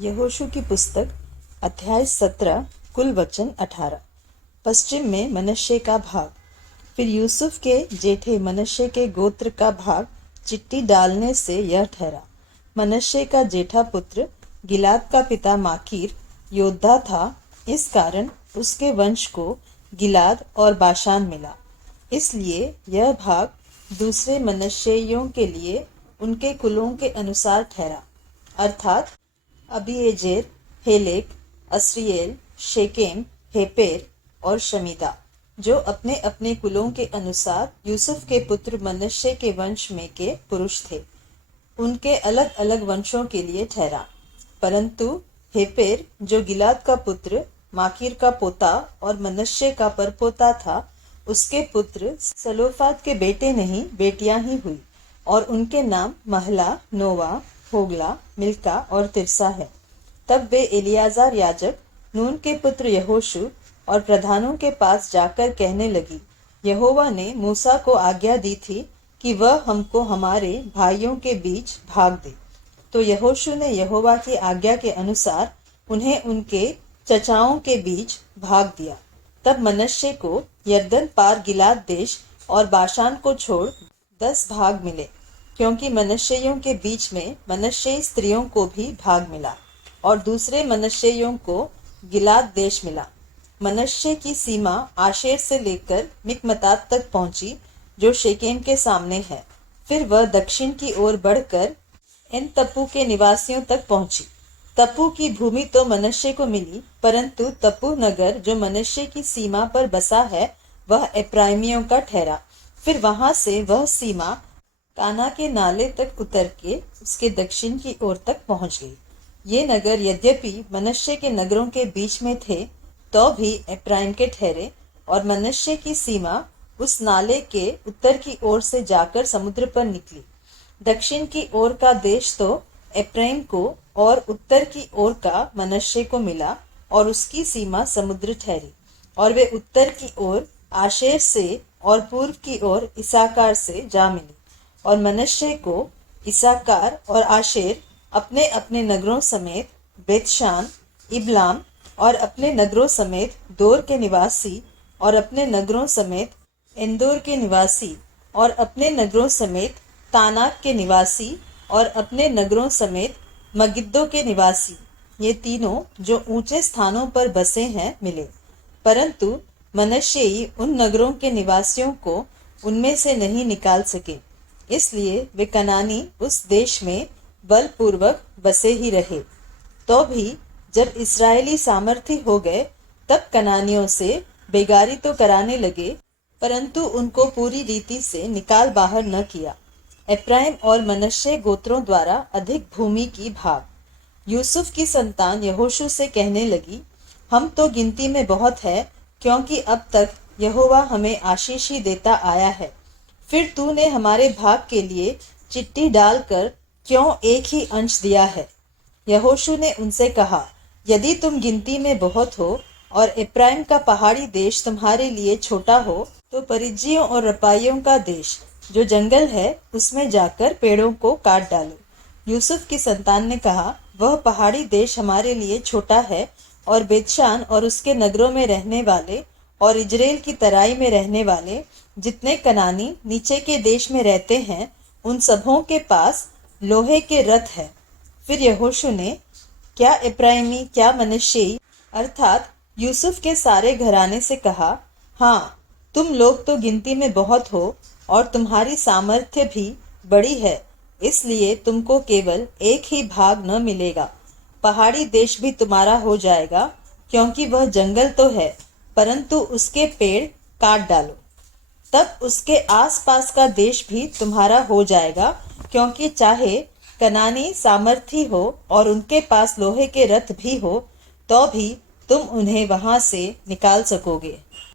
यहोशू की पुस्तक अध्याय 17 कुल वचन 18। पश्चिम में मनश्शे का भाग। फिर यूसुफ के जेठे मनश्शे के गोत्र का भाग चिट्ठी डालने से यह ठहरा। मनश्शे का जेठा पुत्र गिलाद का पिता माकीर योद्धा था, इस कारण उसके वंश को गिलाद और बाशान मिला। इसलिए यह भाग दूसरे मनश्शेइयों के लिए उनके कुलों के अनुसार ठहरा, अर्थात अबीएजेर, हेलेक, अस्रीएल, शेकेम, हेपेर और शमीदा, जो अपने अपने कुलों के अनुसार यूसुफ के पुत्र मनश्शे के वंश में के पुरुष थे, उनके अलग अलग वंशों के लिए ठहरा। परंतु हेपेर, जो गिलाद का पुत्र माकीर का पोता और मनश्शे का परपोता था, उसके पुत्र सलोफाद के बेटे नहीं बेटियां ही हुई, और उनके नाम महला, नोवा, होगला, मिल्का और तिरसा है। तब वे एलियाजार याजक, नून के पुत्र यहोशू और प्रधानों के पास जाकर कहने लगी, यहोवा ने मूसा को आज्ञा दी थी कि वह हमको हमारे भाइयों के बीच भाग दे। तो यहोशू ने यहोवा की आज्ञा के अनुसार उन्हें उनके चचाओं के बीच भाग दिया। तब मनश्शे को यरदन पार गिलाद देश और बाशान को छोड़ 10 भाग मिले, क्योंकि मनश्शेइयों के बीच में मनश्शेई स्त्रियों को भी भाग मिला, और दूसरे मनश्शेइयों को गिलाद देश मिला। मनश्शे की सीमा आशेर से लेकर मिकमतात तक पहुंची, जो शेकेम के सामने है। फिर वह दक्षिण की ओर बढ़कर एन तप्पू के निवासियों तक पहुंची। तप्पू की भूमि तो मनश्शे को मिली, परंतु तप्पू नगर जो मनश्शे की सीमा पर बसा है, वह एप्राइमियों का ठहरा। फिर वहां से वह सीमा काना के नाले तक उतर के उसके दक्षिण की ओर तक पहुंच गई। ये नगर यद्यपि मनश्शे के नगरों के बीच में थे, तो भी एप्राइम के ठहरे, और मनश्शे की सीमा उस नाले के उत्तर की ओर से जाकर समुद्र पर निकली। दक्षिण की ओर का देश तो एप्राइम को और उत्तर की ओर का मनश्शे को मिला, और उसकी सीमा समुद्र ठहरी। और वे उत्तर की ओर आशेर से और पूर्व की ओर इसाकार से जा मिली। और मनश्शे को इसाकार और आशेर अपने अपने नगरों समेत बेतशान, इबलाम और अपने नगरों समेत दोर के निवासी, और अपने नगरों समेत एंदोर के निवासी, और अपने नगरों समेत तानाक के निवासी, और अपने नगरों समेत मगिद्दो के निवासी, ये तीनों जो ऊंचे स्थानों पर बसे हैं मिले। परंतु मनश्शेई उन नगरों के निवासियों को उनमें से नहीं निकाल सके, इसलिए वे कनानी उस देश में बलपूर्वक बसे ही रहे। तो भी जब इस्राएली सामर्थी हो गए, तब कनानियों से बेगारी तो कराने लगे, परंतु उनको पूरी रीति से निकाल बाहर न किया। एप्राइम और मनश्शे गोत्रों द्वारा अधिक भूमि की भाग। यूसुफ की संतान यहोशू से कहने लगी, हम तो गिनती में बहुत है, क्योंकि अब तक यहोवा हमें आशीष ही देता आया है। फिर तूने हमारे भाग के लिए चिट्ठी डालकर क्यों एक ही अंश दिया है? यहोशू ने उनसे कहा, यदि तुम गिनती में बहुत हो और एप्राइम का पहाड़ी देश तुम्हारे लिए छोटा हो, तो परिज्जियों और रपाइयों का देश जो जंगल है, उसमें जाकर पेड़ों को काट डालो। यूसुफ की संतान ने कहा, वह पहाड़ी देश हमारे लिए छोटा है, और बेतशान और उसके नगरों में रहने वाले और इजराइल की तराई में रहने वाले जितने कनानी नीचे के देश में रहते हैं, उन सबों के पास लोहे के रथ है। फिर यहोशू ने क्या एप्राइमी क्या मनश्शेई अर्थात यूसुफ के सारे घराने से कहा, हाँ, तुम लोग तो गिनती में बहुत हो और तुम्हारी सामर्थ्य भी बड़ी है, इसलिए तुमको केवल एक ही भाग न मिलेगा। पहाड़ी देश भी तुम्हारा हो जाएगा, क्योंकि वह जंगल तो है, परंतु उसके पेड़ काट डालो। तब उसके आसपास का देश भी तुम्हारा हो जाएगा, क्योंकि चाहे कनानी सामर्थी हो और उनके पास लोहे के रथ भी हो, तो भी तुम उन्हें वहां से निकाल सकोगे।